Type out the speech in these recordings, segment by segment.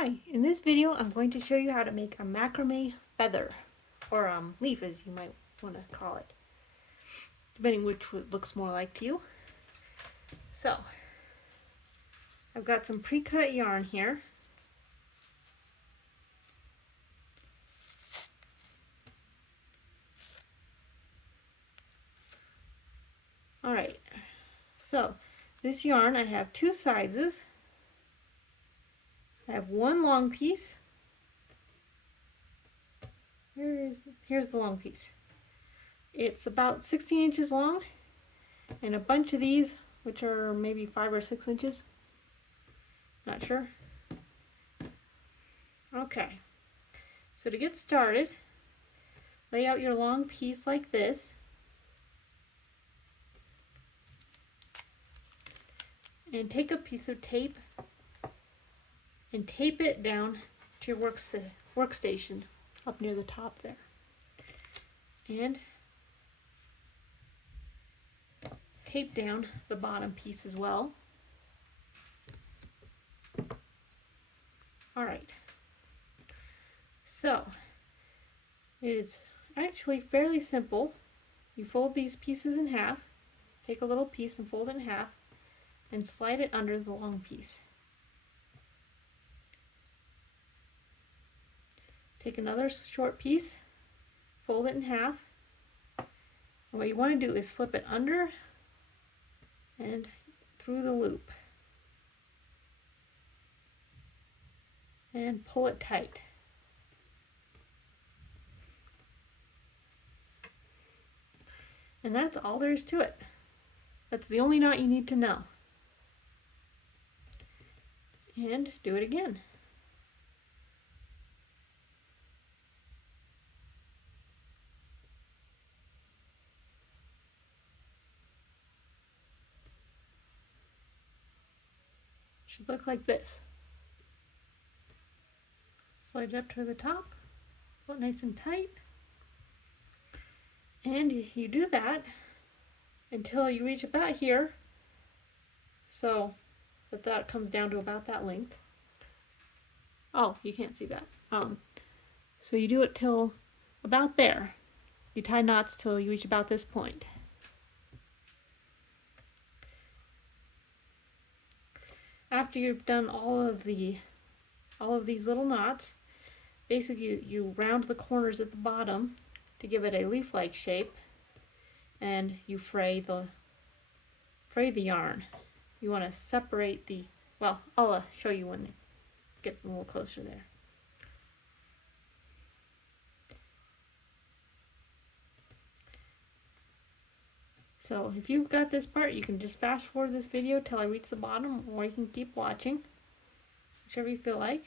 Hi, in this video I'm going to show you how to make a macrame feather, or leaf as you might want to call it, depending which it looks more like to you. So, I've got some pre-cut yarn here. Alright, so this yarn I have two sizes. I have one long piece. Here's the long piece. It's about 16 inches long, and a bunch of these, which are maybe 5 or 6 inches. Not sure. Okay, so to get started, lay out your long piece like this. And take a piece of tape and tape it down to your workstation up near the top there. And tape down the bottom piece as well. Alright, so it's actually fairly simple. You fold these pieces in half, take a little piece and fold it in half, and slide it under the long piece. Take another short piece, fold it in half, and what you want to do is slip it under and through the loop and pull it tight. And that's all there is to it. That's the only knot you need to know. And do it again. Should look like this. Slide it up to the top, pull it nice and tight, and you do that until you reach about here, so that comes down to about that length. Oh, you can't see that. So you do it till about there. You tie knots till you reach about this point. After you've done all of these little knots, basically you round the corners at the bottom to give it a leaf-like shape, and you fray the yarn. You want to separate the, well, I'll show you when I get a little closer there. So if you've got this part, you can just fast forward this video till I reach the bottom, or you can keep watching, whichever you feel like.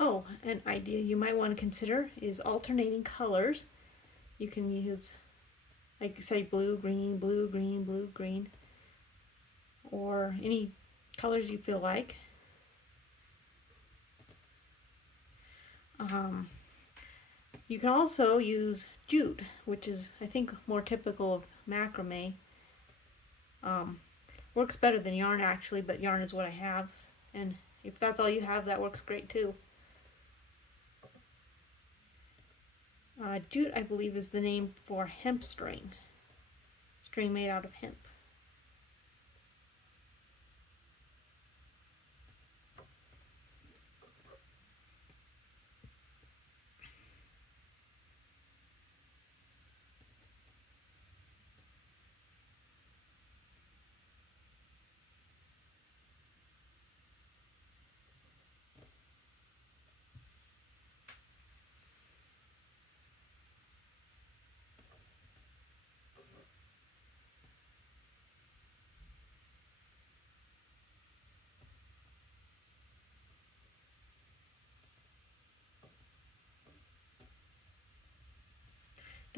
Oh, an idea you might want to consider is alternating colors. You can use, like say, blue, green, blue, green, blue, green, or any colors you feel like. You can also use jute, which is, I think, more typical of macrame. Works better than yarn actually, but yarn is what I have, and if that's all you have, that works great too. Jute, I believe, is the name for hemp string made out of hemp.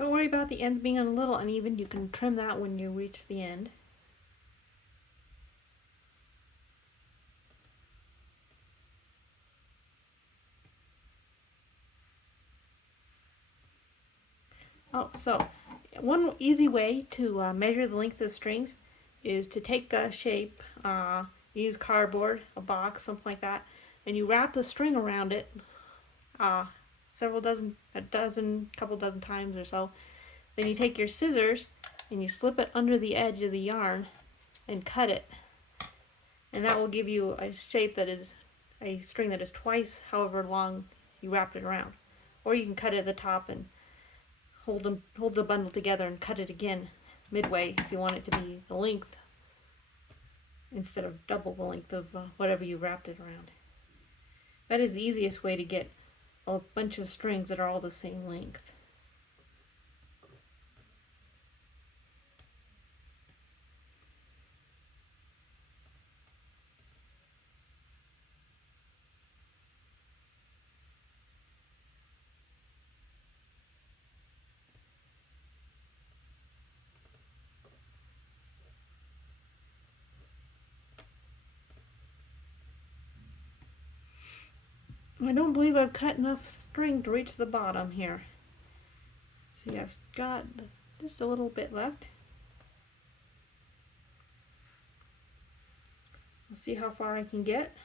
Don't worry about the ends being a little uneven. You can trim that when you reach the end. Oh, so one easy way to measure the length of the strings is to take a shape, use cardboard, a box, something like that, and you wrap the string around it couple dozen times or so. Then you take your scissors and you slip it under the edge of the yarn and cut it. And that will give you a shape that is a string that is twice however long you wrapped it around. Or you can cut it at the top and hold the bundle together and cut it again midway if you want it to be the length instead of double the length of whatever you wrapped it around. That is the easiest way to get a bunch of strings that are all the same length. I don't believe I've cut enough string to reach the bottom here. See, I've got just a little bit left. I'll see how far I can get.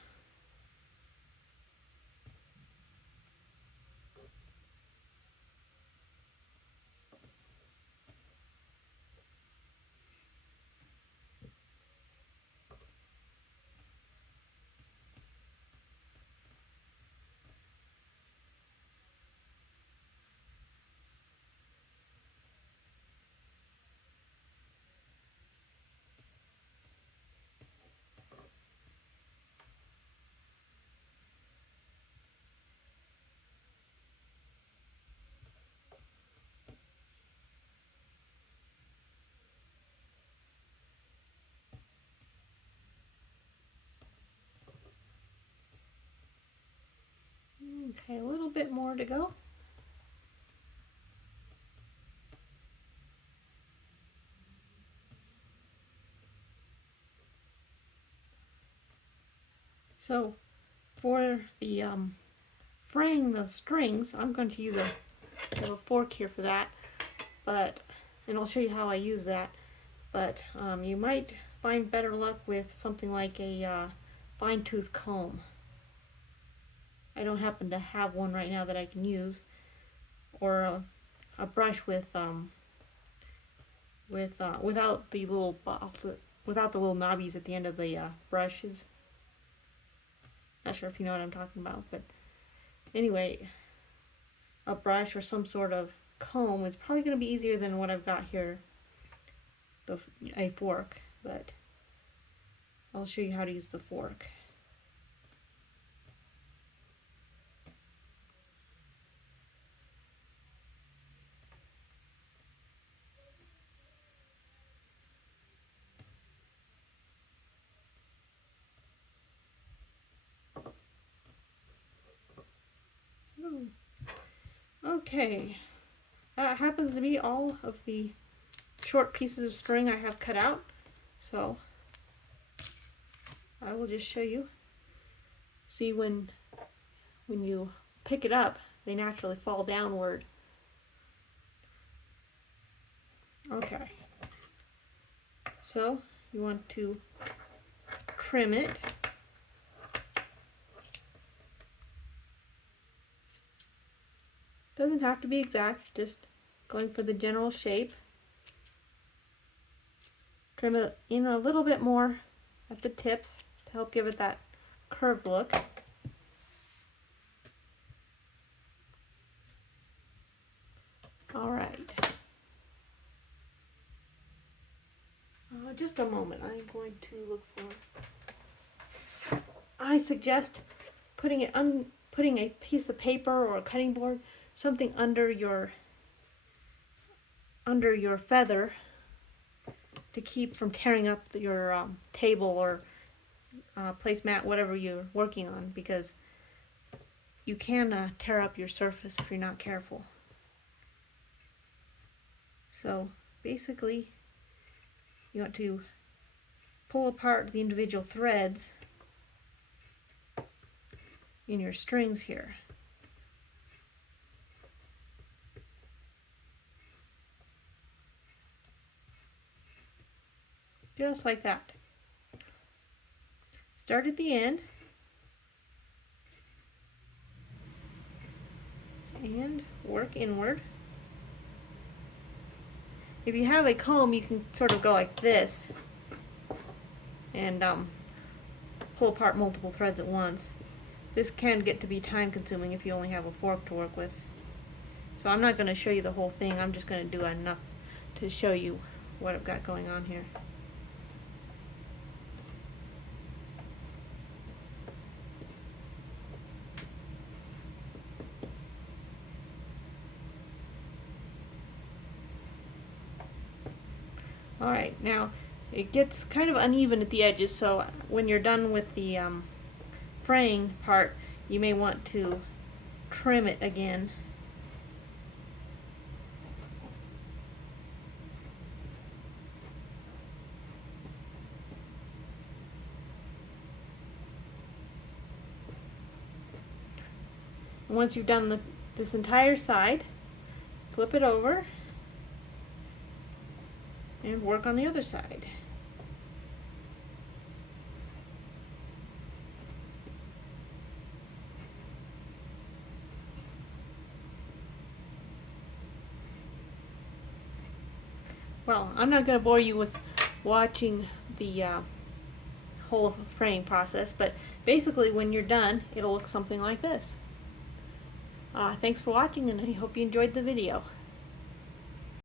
Okay, a little bit more to go. So for the fraying the strings, I'm going to use a fork here for that, and I'll show you how I use that. But you might find better luck with something like a fine tooth comb. I don't happen to have one right now that I can use, or a brush without the little knobbies at the end of the brushes. Not sure if you know what I'm talking about, but anyway, a brush or some sort of comb is probably going to be easier than what I've got here, a fork, but I'll show you how to use the fork. Okay, that happens to be all of the short pieces of string I have cut out, so I will just show you. See, when you pick it up, they naturally fall downward. Okay, so you want to trim it. Doesn't have to be exact, just going for the general shape. Trim it in a little bit more at the tips to help give it that curved look. All right. Just a moment. I'm going to look for. I suggest putting a piece of paper or a cutting board, something under your feather to keep from tearing up your table or placemat, whatever you're working on, because you can tear up your surface if you're not careful. So basically you want to pull apart the individual threads in your strings here. Just like that. Start at the end and work inward. If you have a comb, you can sort of go like this and pull apart multiple threads at once. This can get to be time consuming if you only have a fork to work with. So I'm not going to show you the whole thing, I'm just going to do enough to show you what I've got going on here. Alright, now it gets kind of uneven at the edges, so when you're done with the fraying part, you may want to trim it again. And once you've done this entire side, flip it over and work on the other side. Well, I'm not going to bore you with watching the whole fraying process, but basically when you're done, it'll look something like this. Thanks for watching, and I hope you enjoyed the video.